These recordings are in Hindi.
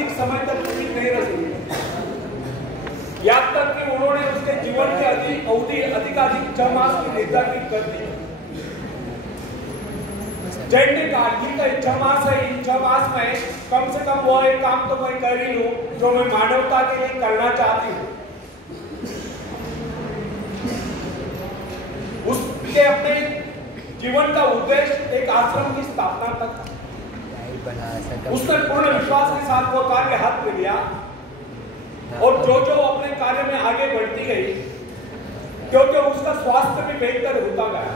अधिक समय तक जीवित नहीं रह सके, यहाँ तक कि उन्होंने उसके जीवन की अवधि अधिकाधिक 6 मास की निर्धारित कर दी। जैन ने कहा ठीक है 6 मास है, इन 6 मास में कम से कम वो एक काम तो मैं कर ही लूं जो मैं मानवता के लिए करना चाहती हूँ। उसके अपने जीवन का उद्देश्य एक आश्रम की स्थापना तक था। उसने पूर्ण विश्वास के साथ वो कार्य हाथ में लिया और जो जो अपने कार्य में आगे बढ़ती गई, क्योंकि उसका स्वास्थ्य भी बेहतर होता गया,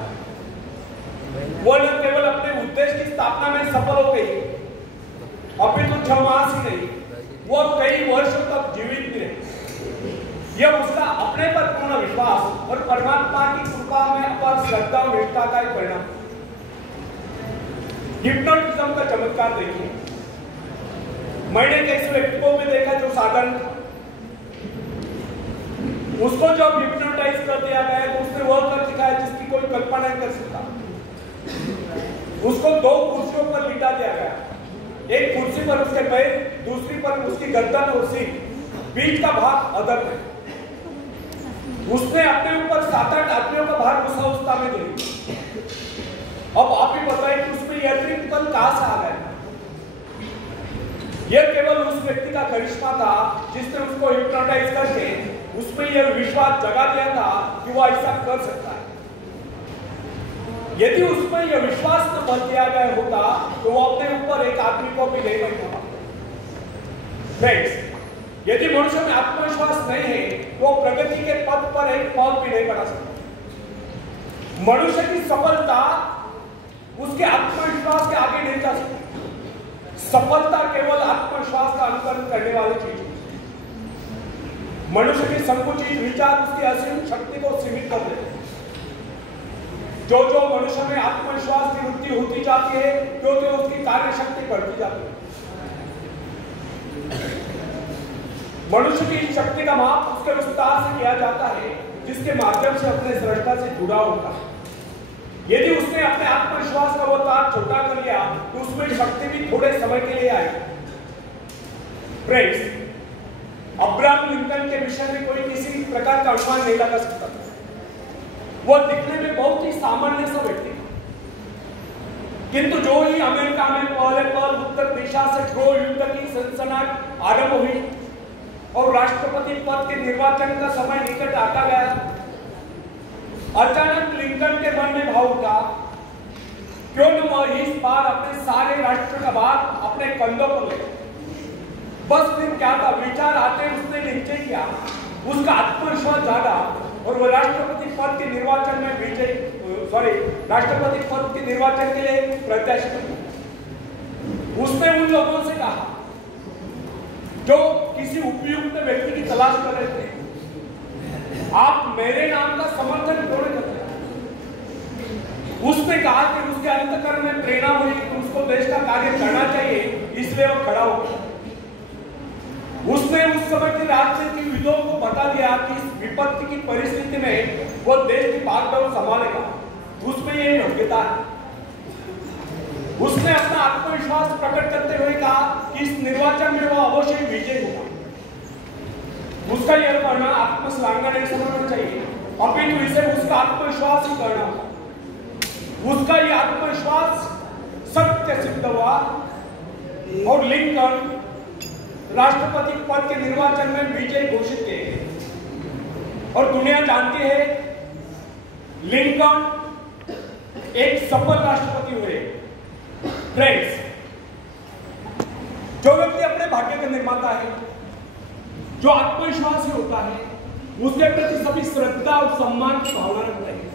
वो न केवल अपने उद्देश्य की स्थापना में सफल हो गई, अभी तो 6 मास ही नहीं, वो कई वर्षों तक जीवित भी रहे। यह उसका अपने पर पूर्ण विश्वास और परमात्मा की कृपा में अपार श्रद्धा और निष्ठा का ही परिणाम। हिप्नोटिज्म का चमत्कार देखिए। मैंने किसी व्यक्ति को भी देखा जो साधारण था, उसको जब हिप्नोटाइज कर दिया गया तो उसने वह कर दिखाया जिसकी कोई कल्पना नहीं कर सकता। उसको 2 कुर्सियों पर लिटा दिया गया, एक कुर्सी पर उसके पैर, दूसरी पर उसकी गर्दन और सिर, बीच का भाग अदर में। उसने अपने ऊपर 7-8 आदमियों का भार उस अवस्था में दिया। अब आप ही बताइए कि उसमें यह अतिरिक्त बल कहां से आ गया? यह केवल उस व्यक्ति का करिश्मा था जिसने उसको हिप्नोटाइज करके उसमें यह विश्वास जगा दिया था कि वह ऐसा कर सकता है। यदि उसमें यह विश्वास न बल दिया गया होता तो वो अपने ऊपर एक आदमी को भी नहीं बैठा। फ्रेंड्स, यदि मनुष्य में आत्मविश्वास नहीं है तो वो प्रगति के पथ पर एक पाँव भी नहीं बढ़ा सकता। मनुष्य की सफलता उसके आत्मविश्वास के आगे नहीं जा सकती। सफलता केवल आत्मविश्वास का अनुकरण करने वाली चीज है। मनुष्य के संकुचित विचार उसकी असीम शक्ति को सीमित कर देते हैं। जो जो मनुष्य में आत्मविश्वास की वृद्धि होती जाती है क्योंकि उसकी कार्य शक्ति बढ़ती जाती है। मनुष्य की शक्ति का माप उसके विस्तार से किया जाता है जिसके माध्यम से अपने सृष्टा से जुड़ा होता है। यदि उसने अपने आत्मविश्वास का वो तार छोटा कर लिया तो उसमें शक्ति भी थोड़े समय के लिए आएगी। फ्रेंड्स, अब्राहम लिंकन के विषय में कोई किसी प्रकार का अनुमान नहीं लगा सकता था। वह दिखने में बहुत ही सामान्य सा व्यक्ति था, किंतु जो ही अमेरिका में पहले पल उत्तर दिशा से ड्रो युद्ध की सनसनाहट आरंभ हुई और राष्ट्रपति पद के निर्वाचन का समय निकट आता गया, अचानक लिंकन के मन में भाव उठा, क्यों न वह इस बार अपने सारे राष्ट्र का भार अपने कंधों पर ले। बस फिर क्या था, विचार आते उसने निश्चय किया, उसका आत्मविश्वास जागा और वह राष्ट्रपति पद के निर्वाचन में राष्ट्रपति पद के निर्वाचन के लिए प्रत्याशी बना। उसने उन लोगों से कहा जो किसी उपयुक्त व्यक्ति की तलाश कर रहे थे, आप मेरे नाम का समर्थन क्यों नहीं करते? उसने कहा कि उसके अंतःकरण में प्रेरणा हुई कि उसको देश का कार्य करना चाहिए, इसलिए वो खड़ा हो गया। उसने उस समय के राजनीतिविदों को बता दिया कि इस विपत्ति की परिस्थिति में वो देश की भागदौड़ संभालेगा, उसमें ये योग्यता है। उसने अपना आत्मविश्वास प्रकट करते हुए कहा कि इस निर्वाचन में वो अवश्य विजय होगा। उसका यह कहना आत्मश्लाघा नहीं समझना चाहिए, अपितु इसे उसका आत्मविश्वास ही करना होगा। उसका यह आत्मविश्वास सत्य सिद्ध हुआ और लिंकन राष्ट्रपति पद के निर्वाचन में विजय घोषित किए और दुनिया जानती है लिंकन एक सफल राष्ट्रपति हुए। फ्रेंड्स, जो व्यक्ति अपने भाग्य का निर्माता है, जो आत्मविश्वासी होता है, उसके प्रति सभी श्रद्धा और सम्मान की भावना रखते हैं।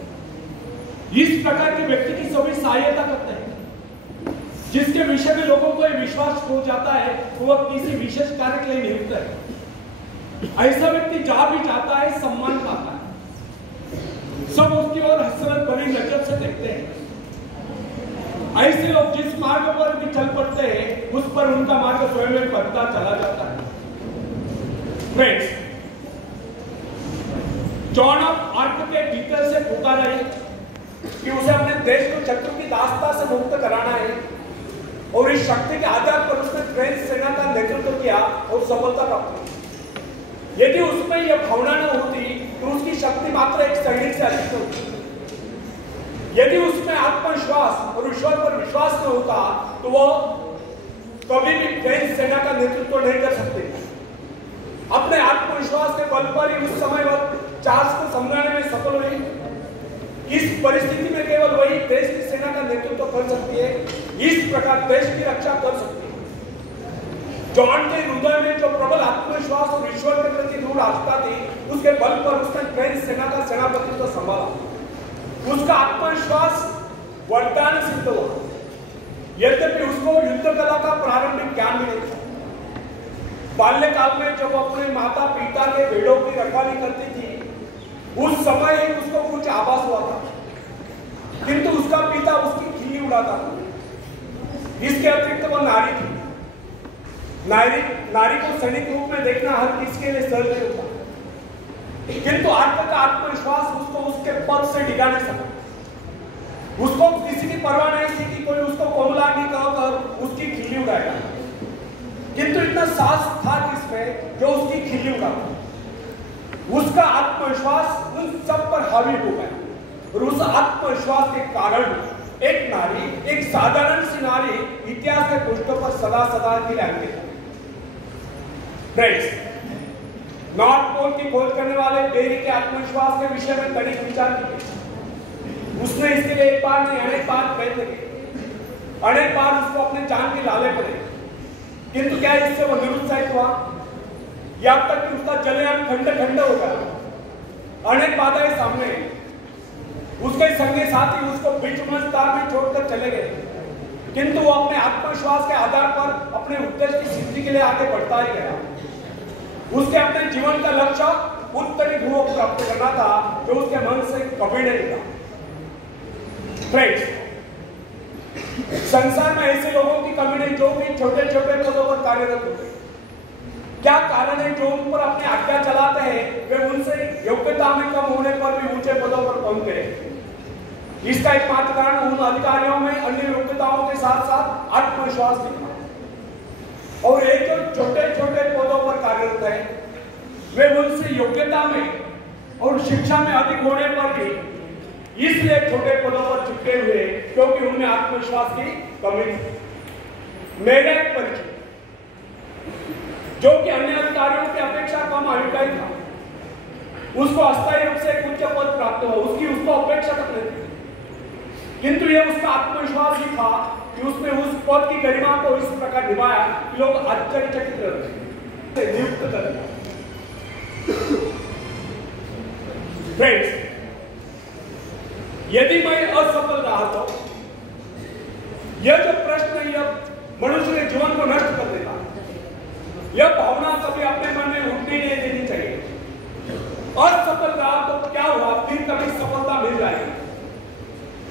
इस प्रकार के व्यक्ति की सभी सहायता करते हैं। जिसके विषय में लोगों को यह विश्वास हो जाता है तो वह किसी विशेष कार्य के लिए नियुक्त है। ऐसा व्यक्ति जहां भी जाता है सम्मान पाता है, सब उसकी ओर हसरत भरी नजर से देखते हैं। ऐसे लोग जिस मार्ग पर भी चल पड़ते हैं उस पर उनका मार्ग स्वयं में बढ़ता चला जाता है। फ्रेंड्स, जॉन ऑफ आर्क के भीतर से पुकारा है कि उसे अपने देश को शत्रु की दास्ता से मुक्त कराना है और इस शक्ति के आधार पर उसने फ्रेंच सेना का नेतृत्व किया सफलता प्राप्त होगी। यदि उसमें यह भावना न होती तो उसकी शक्ति मात्र एक सैनिक से अधिक होती। यदि उसमें आत्मविश्वास और ईश्वर पर विश्वास न होता तो वह कभी भी फ्रेंच सेना का नेतृत्व नहीं कर सकते। अपने आत्मविश्वास के बल पर ही उस समय वह चार्ल्स को समझाने में सफल हुई। इस परिस्थिति में केवल वही देश की सेना का नेतृत्व कर सकती है, इस प्रकार देश की रक्षा कर सकती है। जॉन के हृदय में जो प्रबल आत्मविश्वास और ईश्वर के प्रति दृढ़ आस्था थी, उसके बल पर उसने फ्रेंच सेना का सेनापतित्व संभाला। उसका आत्मविश्वास वरदान सिद्ध हुआ। यद्यपि उसको युद्ध कला का प्रारंभिक ज्ञान भी नहीं था। बाल्यकाल में जब अपने माता पिता के भेड़ों की रखवाली करती थी, उस समय ही उसको कुछ आभास हुआ था, किंतु उसका पिता उसकी खिल्ली उड़ाता था। इसके अतिरिक्त वह नारी थी। नारी को सैनिक रूप में देखना हर किसी के लिए सहज नहीं होता, किंतु आत्मा का आत्मविश्वास उसको उसके पद से डिगा नहीं सका। उसको किसी की परवाह नहीं थी कि कोई उसको कोमलांगी कहकर उसकी खिल्ली उड़ाएगा, किंतु इतना साहस था किसमें जो उसकी खिल्ली उड़ाता। उसका आत्मविश्वास उन सब पर हावी हो गया और उस आत्मविश्वास के कारण एक नारी, एक साधारण सी नारी इतिहास के पृष्ठों पर सदा सदा के लिए अंकित है। फ्रेंड्स, नॉर्थ पोल की खोज करने वाले बेरी के आत्मविश्वास के विषय में तनिक विचार कीजिए। उसने इसके लिए एक बार नहीं अनेक बार प्रयत्न किए, अनेक बार उसको अपने जान के लाले पड़े, किंतु क्या इससे वो निरुत्साहित हुआ? यहाँ तक कि उसका जलयान खंड खंड हो गया। अनेक बाधाएं सामने, उसके संगी साथी उसको बीच मंझदार में छोड़कर चले गए, किंतु वो अपने आत्मविश्वास के आधार पर अपने उद्देश्य की सिद्धि के लिए आगे बढ़ता ही गया। उसके अपने जीवन का लक्ष्य उत्तरी ध्रुव को प्राप्त करना था, जो उसके मन से कभी नहीं था। फ्रेंड्स, संसार में ऐसे लोगों की कमी नहीं जो भी छोटे छोटे पदों पर कार्यरत होते। क्या कारण है जो उन पर अपने आज्ञा चलाते हैं, वे उनसे योग्यता में कम होने पर भी ऊंचे पदों पर पहुंच गए। इसका एकमात्र कारण उन अधिकारियों में अन्य योग्यताओं के साथ साथ आत्मविश्वास भी था। और एक जो छोटे छोटे पदों पर कार्यरत है, वे उनसे योग्यता में और शिक्षा में अधिक होने पर भी इसलिए छोटे पदों पर चिपके हुए क्योंकि उनमें आत्मविश्वास की कमी थी। मेरा एक परिचय जो कि अन्य अधिकारियों की अपेक्षा कम आयु का ही था, उसको अस्थायी रूप से एक उच्च पद प्राप्त हुआ। उसकी उसको अपेक्षा तक नहीं थी, किंतु यह उसका आत्मविश्वास ही था कि उसने उस पद की गरिमा को इस प्रकार निभाया कि लोग आश्चर्यचकित रहते, नियुक्त कर दिया। फ्रेंड्स, यदि मैं असफल रहा तो यह जो प्रश्न यह मनुष्य के जीवन को नष्ट कर देता, यह भावना कभी अपने मन में उठने नहीं देनी चाहिए। असफल रहा तो क्या हुआ, फिर कभी सफलता मिल जाएगी,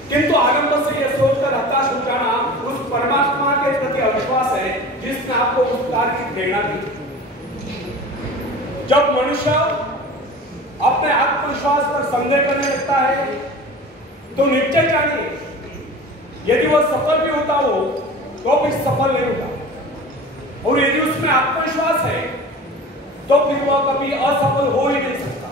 किंतु आरंभ से यह सोचकर हताश हो जाना उस परमात्मा के प्रति अविश्वास है जिसने आपको उस कार्य की प्रेरणा दी। जब मनुष्य अपने आत्मविश्वास पर संदेह करने लगता है तो निश्चय जानिए, यदि वह सफल भी होता हो तो भी सफल नहीं होता, और यदि उसमें आत्मविश्वास है तो फिर वह कभी असफल हो ही नहीं सकता।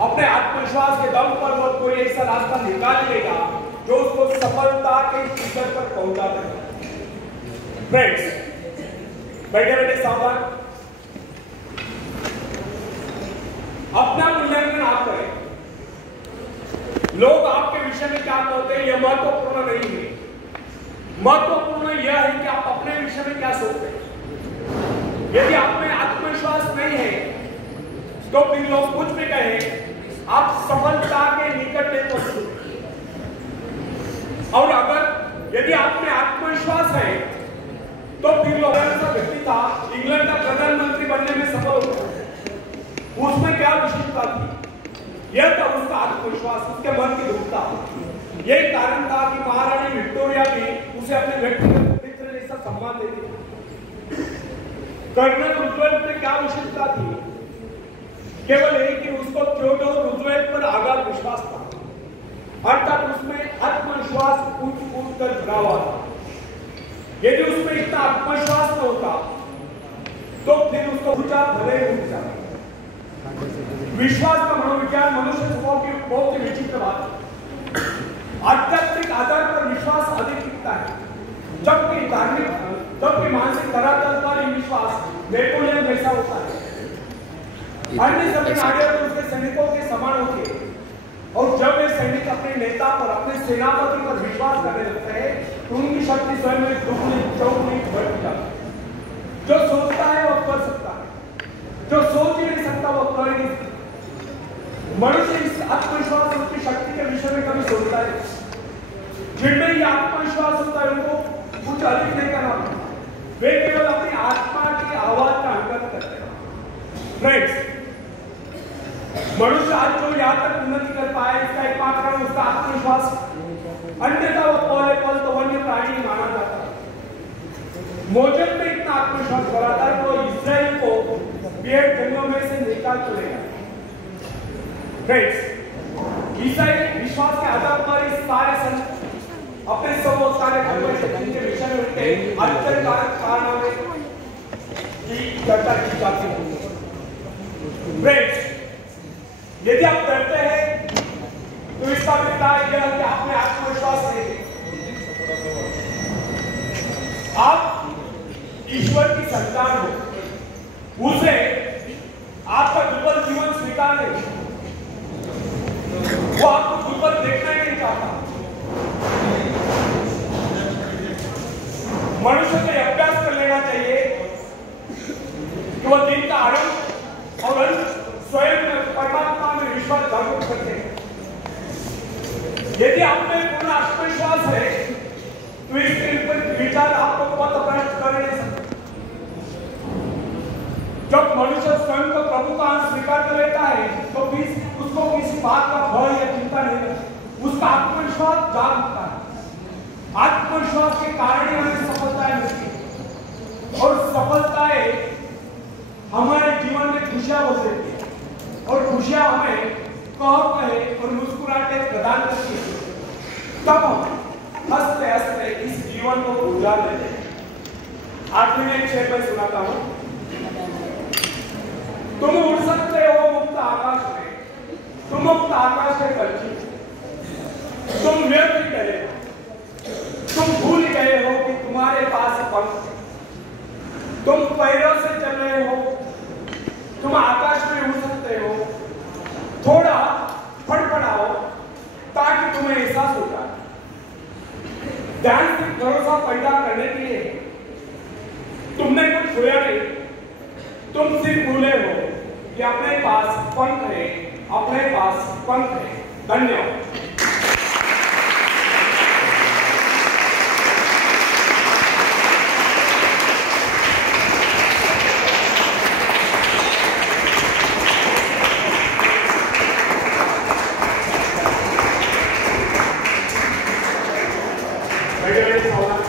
अपने आत्मविश्वास के दम पर वह कोई ऐसा रास्ता निकाल लेगा जो उसको सफलता के शिखर पर पहुंचा देगा। फ्रेंड्स, बैठे बैठे सावधान, अपना मूल्यांकन आप करें। लोग आपके विषय में क्या कहते हैं यह महत्वपूर्ण नहीं है, महत्वपूर्ण यह है कि आप अपने विषय में क्या सोचते हैं। यदि आप में आत्मविश्वास नहीं है तो फिर लोग कुछ भी कहें, आप सफलता के निकट नहीं पहुंच सकते। और अगर यदि आप में आत्मविश्वास है तो फिर लोग ऐसा व्यक्ति था इंग्लैंड का प्रधानमंत्री बनने में सफल हो गया। उसमें क्या विशेषता थी? यह था उसका आत्मविश्वास, उसके मन की दृढ़ता। यही कारण था कि महारानी विक्टोरिया भी उसे अपने व्यक्तिगत मित्र जैसा सम्मान देती थी। कर्नल रूजवेल्ट में क्या विशेषता थी? केवल यही कि उसको थियोडोर रूजवेल्ट पर अगाध विश्वास था, अर्थात उसमें आत्मविश्वास कूद कर भरा हुआ था। यदि उसमें इतना आत्मविश्वास न होता तो फिर उसको ऊर्जा भले ही ऊर्जा। विश्वास का मनोविज्ञान मनुष्य स्वभाव की बहुत ही विचित्र बात है। आध्यात्मिक आधार पर विश्वास अधिक टिकता है, जबकि मानसिक धरातल पर विश्वास नेपोलियन जैसा होता है। अन्य सभी नाड़ियां तो उसके सैनिकों के समान होती है, और जब वे सैनिक अपने नेता पर, अपने सेनापति पर विश्वास करने लगते हैं तो उनकी शक्ति स्वयं में दुगनी चौगुनी बढ़ जाती है। जो सोचता है वो कर सकता है, जो सोच ही नहीं सकता वो कर नहीं सकता। मनुष्य इस आत्मविश्वास और उसकी शक्ति के विषय में कभी सोचता है? जिनमें ये आत्मविश्वास होता है उनको कुछ अधिक नहीं करना पड़ता, वे केवल अपनी आत्मा की आवाज का अंकन करते हैं। फ्रेंड्स, मनुष्य आज जो यहाँ तक उन्नति कर पाया इसका एकमात्र कारण उसका आत्मविश्वास। अन्यथा वो पहले पल तो वन्य प्राणी माना जाता है। मोजेस में इतना आत्मविश्वास भरा था कि वो इस्राएल को पेड़ जंगलों में से निकाल चलेगा। फ्रेंड्स, ईसाई विश्वास के आधार पर इस सारे संत अपने सब सारे जिनके विषय में उनके आश्चर्यकारक कारनामे की चर्चा की जाती है। फ्रेंड्स, यदि आप डरते हैं तो इसका मतलब यह है कि आप में आत्मविश्वास नहीं है। आप ईश्वर की संतान हो, उसे आपका दुर्बल जीवन स्वीकार नहीं, वो आपको दुर्बल देखना ही नहीं चाहता। मनुष्य को अभ्यास कर लेना चाहिए कि वह दिन का आरंभ और अंत स्वयं परमात्मा में विश्वास जागरूक करते हैं। यदि आप में पूर्ण आत्मविश्वास है तो इसके विचार आपको पथ भ्रष्ट कर नहीं सकते। जब मनुष्य स्वयं को प्रभु का अंश स्वीकार कर लेता है तो फिर उसको किसी बात का भय या चिंता नहीं रहती, उसका आत्मविश्वास जाग उठता है। आत्मविश्वास के कारण ही हमें सफलताएं मिलती है, और सफलताएं हमारे जीवन में खुशियां भर देती है, और खुशियां हमें कहे और मुस्कुराहटे प्रदान करती है। तब हम हंसते हंसते इस जीवन को गुजार लेते हैं। आखिर में एक शेर मैं सुनाता हूं। तुम उड़ सकते हो मुक्त आकाश में, तुम मुक्त आकाश के पंछी, तुम व्यर्थ गए, तुम भूल गए हो कि तुम्हारे पास पंख है, तुम पैरों से चल रहे हो, तुम आकाश में उड़ सकते हो। थोड़ा फड़फड़ाओ ताकि तुम्हें एहसास हो जाए। ध्यान से भरोसा पैदा करने के लिए तुमने कुछ खोया नहीं, तुम सिर्फ भूले हो कि अपने पास पंख है, अपने पास पंख है। धन्यवाद।